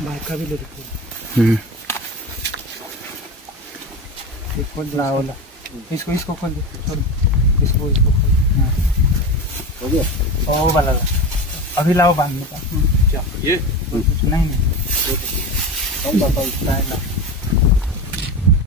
बायका भी लेते खोल लाओ इसको इसको खोल दे इसको इसको खोल हो गया ओ वाला अभी लाओ बांधने का क्या ये नहीं कम बताओ नहीं